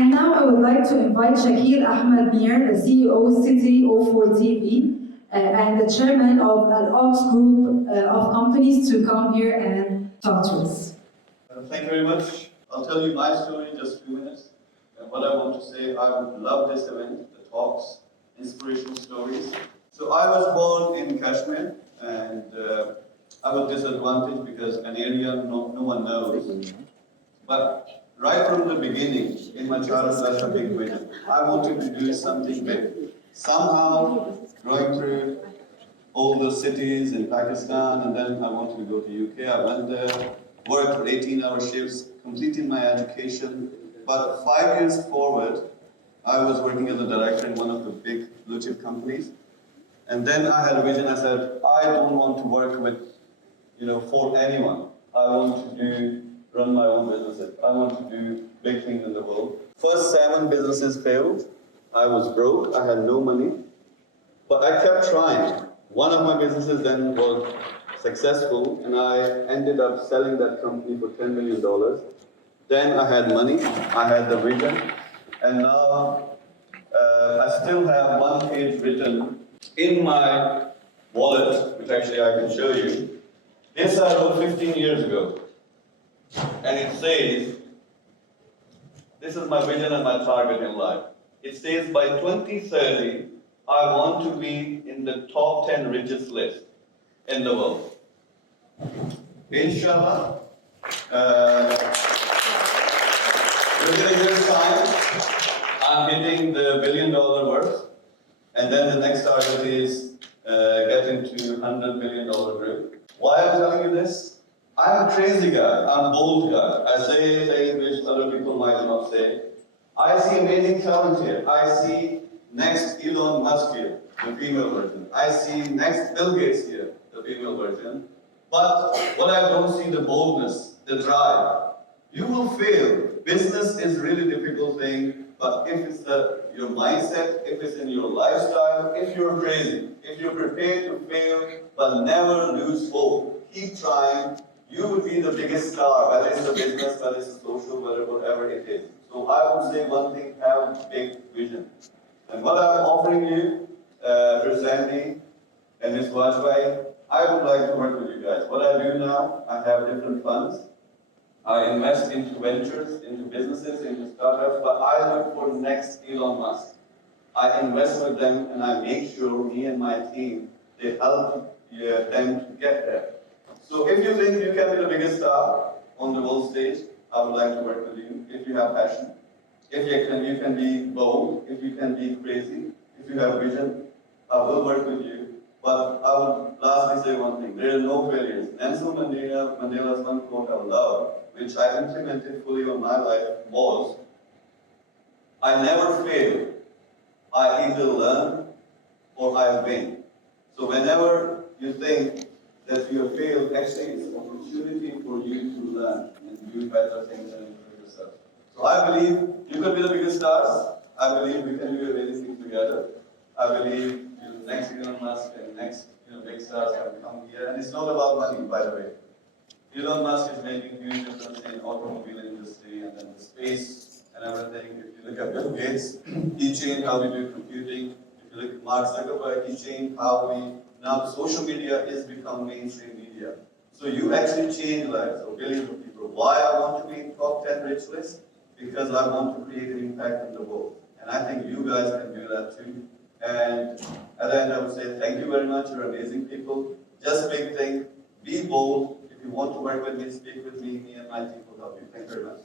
And now I would like to invite Shakeel Ahmad Meer, the CEO, City 04 TV, and the chairman of an Ox group of companies to come here and talk to us. Thank you very much. I'll tell you my story in just a few minutes. And what I want to say, I would love this event, the talks, inspirational stories. So I was born in Kashmir, and I was disadvantaged because an area no one knows. But right from the beginning, in my childhood, that's a big vision. I wanted to do something big. Somehow, going through all the cities in Pakistan, and then I wanted to go to UK. I went there, worked 18-hour shifts, completed my education. But 5 years forward, I was working as a director in one of the big blue chip companies. And then I had a vision. I said, I don't want to work with, for anyone. I want to run my own businesses. I want to do big things in the world. First 7 businesses failed. I was broke. I had no money. But I kept trying. One of my businesses then was successful, and I ended up selling that company for $10 million. Then I had money, I had the vision, and now I still have one page written in my wallet, which actually I can show you. This I wrote 15 years ago, and it says, this is my vision and my target in life. It says by 2030, I want to be in the top 10 richest list in the world. Inshallah, within a year's time, I'm hitting the $1 billion worth, and then the next target is getting to $100 million group. Why I'm telling you this? I'm a crazy guy, I'm a bold guy. I say things which other people might not say. I see amazing talent here. I see next Elon Musk here, the female version. I see next Bill Gates here, the female version. But what I don't see, the boldness, the drive. You will fail. Business is a really difficult thing, but if it's your mindset, if it's in your lifestyle, if you're crazy, if you're prepared to fail, but never lose hope, keep trying, you will be the biggest star, whether it's a business, whether it's a social, whatever it is. So I would say one thing, have a big vision. And what I'm offering you, presenting, and Ms. Vajpayee, I would like to work with you guys. What I do now, I have different funds. I invest into ventures, into businesses, into startups, but I look for next Elon Musk. I invest with them, and I make sure me and my team, they help them to get there. So if you think you can be the biggest star on the world stage, I would like to work with you if you have passion. If you can be bold, if you can be crazy, if you have vision, I will work with you. But I would lastly say one thing, there are no failures. Nelson Mandela's one quote I love, which I implemented fully on my life, was, I never fail. I either learn or I win. So whenever you think that you have failed, actually it's an opportunity for you to learn and do better things and improve yourself. So I believe you could be the biggest stars. I believe we can do amazing things together. I believe next Elon Musk and next big stars have come here. And it's not about money, by the way. Elon Musk is making huge difference in automobile industry and then the space and everything. If you look at Bill Gates, he changed how we do computing. If you look at Mark Zuckerberg, he changed how now social media is become mainstream media. So you actually change lives of billions of people. Why I want to be in top 10 rich list? Because I want to create an impact in the world. And I think you guys can do that too. And at the end, I would say thank you very much. You're amazing people. Just big thing. Be bold. If you want to work with me, speak with me. Me and my team will help you. Thank you very much.